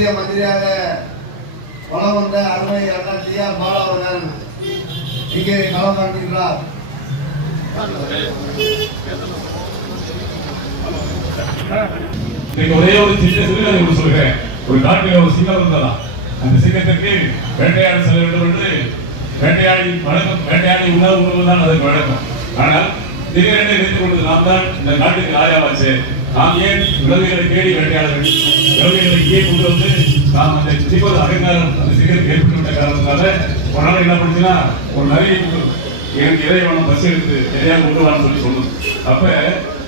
மத்திய மந்திரியாக வளம் வந்த அருமை அண்ணன் டி.ஆர். பாலா அவர்கள் இங்கே களம் காண்கின்றார். ஒரே ஒரு சின்ன சிறுகதை சொல்கிறேன். ஒரு காட்டில் ஒரு சிங்கம் இருந்ததா, அந்த சிங்கத்திற்கு வேட்டையாடி செல்ல வேண்டும் என்று வேட்டையாடி உணவுதான் அதற்கு வழக்கம். ஆனால் திடீரென்று நினைத்துக் கொண்டது, நாம் தான் இந்த நாட்டுக்கு ராஜாவாச்சு, நாம் ஏன் விலங்குகளை தேடி வேட்டையாட வேண்டும், விலங்குகளை இங்கே கொண்டு வந்து நாம் அந்த சிப்பது அகங்காரம் அந்த சிங்கத்துக்கு ஏற்பட்டுவிட்ட காரணத்தினால ஒரு நாள் என்ன பண்ணுச்சுன்னா, ஒரு நிறைய எனக்கு இறைவனம் பஸ் எடுத்து எதையாவது கொண்டு வான்னு சொல்லி சொல்லணும். அப்ப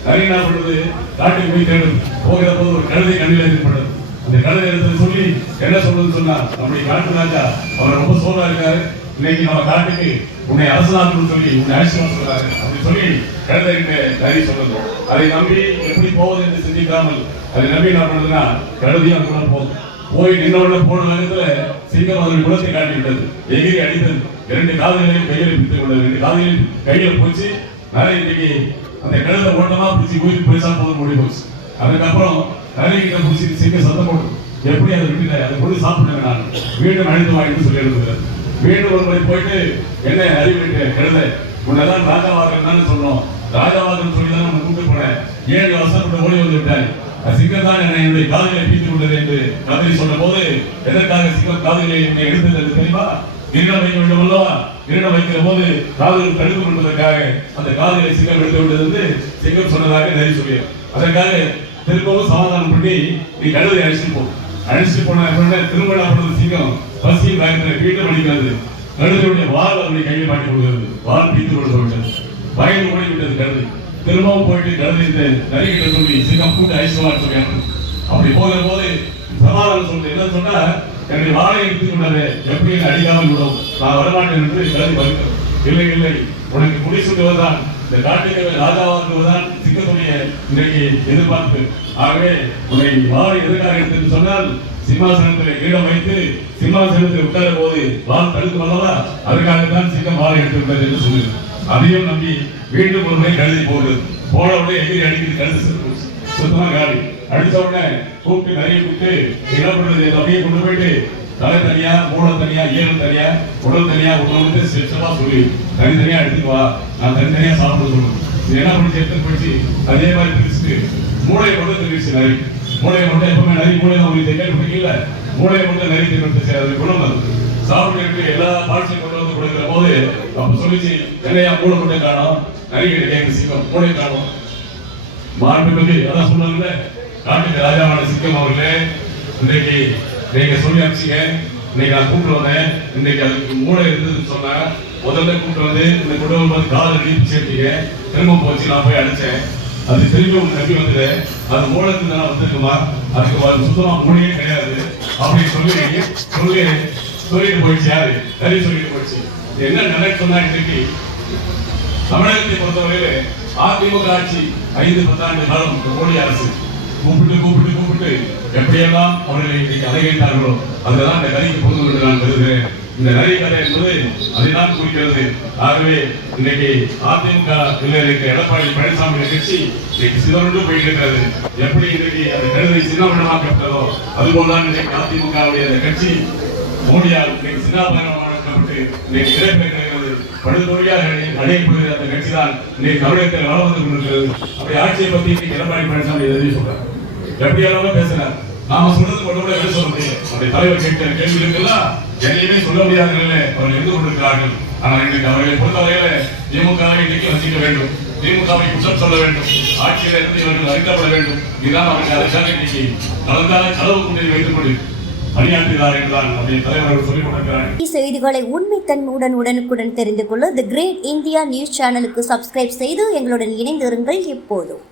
நிறைய என்ன பண்ணுறது, காட்டுக்கு போய் தேடும். போகிற போது ஒரு கழுதை கண்ணில் ஏற்படுது. அந்த கழுதை எடுத்து சொல்லி என்ன சொல்றதுன்னு சொன்னா, நம்முடைய காட்டு ராஜா அவர் ரொம்ப சோழா இருக்காரு, இன்னைக்கு நம்ம காட்டுக்கு உன்னை அரசனாக்கணும்னு சொல்லி உன்னை ஆட்சியம் சொல்றாரு அப்படின்னு சொல்லி கழுதை நிறைய சொல்றது. அதை நம்பி எப்படி போவது என்று சிந்திக்காமல் அதை நம்பி என்ன பண்ணுறதுன்னா, கழுதையும் அது கூட போகுது. போய் நின்னவுள்ள போன நேரத்துல சிங்கம் அதன் குலத்தை காட்டிவிட்டது, எகிரி அடித்தது, 2 காதுகளையும் கையில் பிடித்துக் கொண்டது, 2 காதுகளையும் கையில் போச்சு. நிறைய இன்னைக்கு அந்த கழுதை ஓட்டமா பிடிச்சி கோயில் பைசா போது மூடி போச்சு. அதுக்கப்புறம் நிறைய கிட்ட பிடிச்சி சிங்கம் சத்தம் போட்டு எப்படி அதை விட்டு அதை கொண்டு சாப்பிடுங்க, நான் வீடு அழைத்து வாங்கிட்டு சொல்லி எழுதுகிறது. வீடு ஒரு முறை போயிட்டு என்ன அறிவிட்டு கழுதை, உன்னதான் ராஜாவாகன்னு சொன்னோம், ராஜாவாகன்னு சொல்லி தான் நம்ம கூப்பிட்டு போனேன், 7 வருஷம் ஓடி வந்து விட்டாய், சிங்கம் தான் என்னுடைய காதுகளை பீத்துக் கொண்டது என்று கதை சொன்ன போது, எதற்காக சிங்கம் காதுகளை என்னை எடுத்தது தெரியுமா? கிரீடம் வைக்க வேண்டும் அல்லவா, கிரீடம் வைக்கிற போது காதுகள் தடுத்துக் கொள்வதற்காக அந்த காதுகளை சிங்கம் எடுத்து விட்டது என்று சிங்கம் சொன்னதாக நிறைய சொல்லியது. அதற்காக திரும்பவும் சமாதானம் பண்ணி நீ கழுதை அழிச்சுட்டு போன திருமணம் சிங்கம் பசியும் பயத்தில் வீட்டு வலிக்கிறது, கழுதையுடைய வால் அவருடைய கையில் மாட்டி கொள்கிறது, வால் பீத்து கொண்டு விட்டது, பயந்து ஓடி விட்டது கழுதை. திரும்பவும் போயிட்டு கழுதை இந்த நரிகிட்ட சொல்லி சிங்கம் கூட்டு ஐசுவான்னு சொல்லியாங்க. அப்படி போகிற போது சமாதானம் சொல்றது என்ன சொன்னா, என்னுடைய வாழை எடுத்துக் கொண்டது எப்படி அடிக்காமல் விடும், நான் வரமாட்டேன் என்று கழுதை பறித்தது. இல்லை இல்லை, உனக்கு முடிச்சுட்டுவதுதான் இந்த காட்டுக்கு ராஜாவாக்குவதுதான் சிங்கத்துடைய இன்றைக்கு எதிர்பார்ப்பு. ஆகவே உன்னை வாழை எதற்காக எடுத்து சொன்னால், சிம்மாசனத்தில் கிரீடம் வைத்து சிம்மாசனத்தில் உட்கார போது வால் தடுக்கும் அல்லவா, அதற்காகத்தான் சிங்கம் வாழை எடுத்து விட்டது என்று சொல்லுது. அதையும் நம்பி மீண்டும் ஒரு முறை கழுதி போகுது. போன உடனே எகிரி அடிக்கிறது, கழுது சுத்தமா காலி. அடிச்ச உடனே கூப்பிட்டு நிறைய கூப்பிட்டு என்ன பண்றது, அப்படியே கொண்டு போயிட்டு தலை தனியா, மூளை தனியா, ஈரம் தனியா, உடல் தனியா, உணவு சிறப்பா சொல்லி தனித்தனியா எடுத்துக்கு வா, நான் தனித்தனியா சாப்பிட சொல்லணும். இது என்ன பண்ணி எடுத்து போயிடுச்சு, அதே மாதிரி பிரிச்சுட்டு மூளையை கொண்டு தெரிவிச்சு நிறைய மூளையை கொண்டு எப்பவுமே நிறைய மூளை உங்களுக்கு கேள்விப்பட்டீங்கல்ல, மூளையை கொண்டு நிறைய தெரிவித்து அது குணம் அது சாப்பிட்டு எல்லா பாட்சியும் கொண்டு வந்து கொடுக்கிற போது அப்ப சொல்லிச்சு, என்னையா மூளை கொண்டே காணும், நிறைய கிடையாது சிங்கம் மூளை காணும் மாண்புமிகு. அதான் சொன்னாங்கல்ல, காட்டுக்கு ராஜாவான சிங்கம் அவர்களே, இன்னைக்கு நீங்க சொல்லி அனுப்பிச்சிங்க, இன்னைக்கு நான் கூப்பிட்டு வந்தேன், இன்னைக்கு அதுக்கு மூளை இருந்ததுன்னு சொன்னா முதல்ல கூப்பிட்டு வந்து இந்த குடும்பம் வந்து காலை அடிப்பு சேர்த்தீங்க, திரும்ப போச்சு, நான் போய் அடிச்சேன், அது திரும்பி உங்க நம்பி வந்தது, அது மூலத்துக்கு தானே வந்துருக்குமா, அதுக்கு சுத்தமா மூளையே கிடையாது அப்படின்னு சொல்லிட்டு போயிடுச்சு. யாரு சரி சொல்லிட்டு போயிடுச்சு. என்ன நினைக்க சொன்னா, இன்னைக்கு தமிழகத்தை பொறுத்தவரையில அதிமுக ஆட்சி 5-10 ஆண்டு காலம் மோடி அரசு கூப்பிட்டு எப்படியெல்லாம் அவர்களை இன்னைக்கு அலைகிறார்களோ அதுதான் இந்த கதைக்கு பொருந்தும் என்று நான் கருதுகிறேன். இந்த நிறைய கதை என்பது அதைதான் குறிக்கிறது. ஆகவே இன்னைக்கு அதிமுக எடப்பாடி பழனிசாமி கட்சி இன்னைக்கு சிதறண்டு போயிட்டு இருக்கிறது. எப்படி இன்னைக்கு அந்த கழுதை சின்னபலமாக்கப்பட்டதோ அதுபோல்தான் இன்னைக்கு அதிமுகவுடைய அந்த கட்சி மோடியால் இன்னைக்கு சின்னாபலமாக்கப்பட்டு இன்னைக்கு திரைப்பெறுகிறது. படுதொழியாக அடையப்படுகிற அந்த கட்சி தான் இன்னைக்கு தமிழகத்தில் வளம் வந்து கொண்டிருக்கிறது. அப்படி ஆட்சியை பத்தி இன்னைக்கு எடப்பாடி பழனிசாமி எதையும் சொல்றாரு, எப்படியாலும் பேசுறாரு. நாம சொல்றது கூட கூட சொல்ல முடியும். நம்முடைய தலைவர் கேட்கிற கேள்விகளுக்கெல்லாம் எதையுமே சொல்ல முடியாத நிலையில அவர்கள் இருந்து கொண்டிருக்கிறார்கள். ஆனால் இன்றைக்கு அவர்களை பொறுத்தவரையில திமுகவை இன்னைக்கு வசிக்க வேண்டும், திமுகவை குற்றம் சொல்ல வேண்டும், ஆட்சியில இருந்து இவர்கள் அறிக்கப்பட வேண்டும். இதுதான் அவர்கள் அதற்காக இன்னைக்கு கலந்தால களவு கொண்டு வைத்துக் கொண்டு பணியாற்றுகிறார் என்றுதான் நம்முடைய தலைவர்கள் சொல்லிக் கொண்டிருக்கிறார்கள். செய்திகளை உண்மைத்தன்மையுடன் உடனுக்குடன் தெரிந்து கொள்ள தி கிரேட் இந்தியா நியூஸ் சேனலுக்கு சப்ஸ்கிரைப் செய்து எங்களுடன் இணைந்திருங்கள். எப்போதும்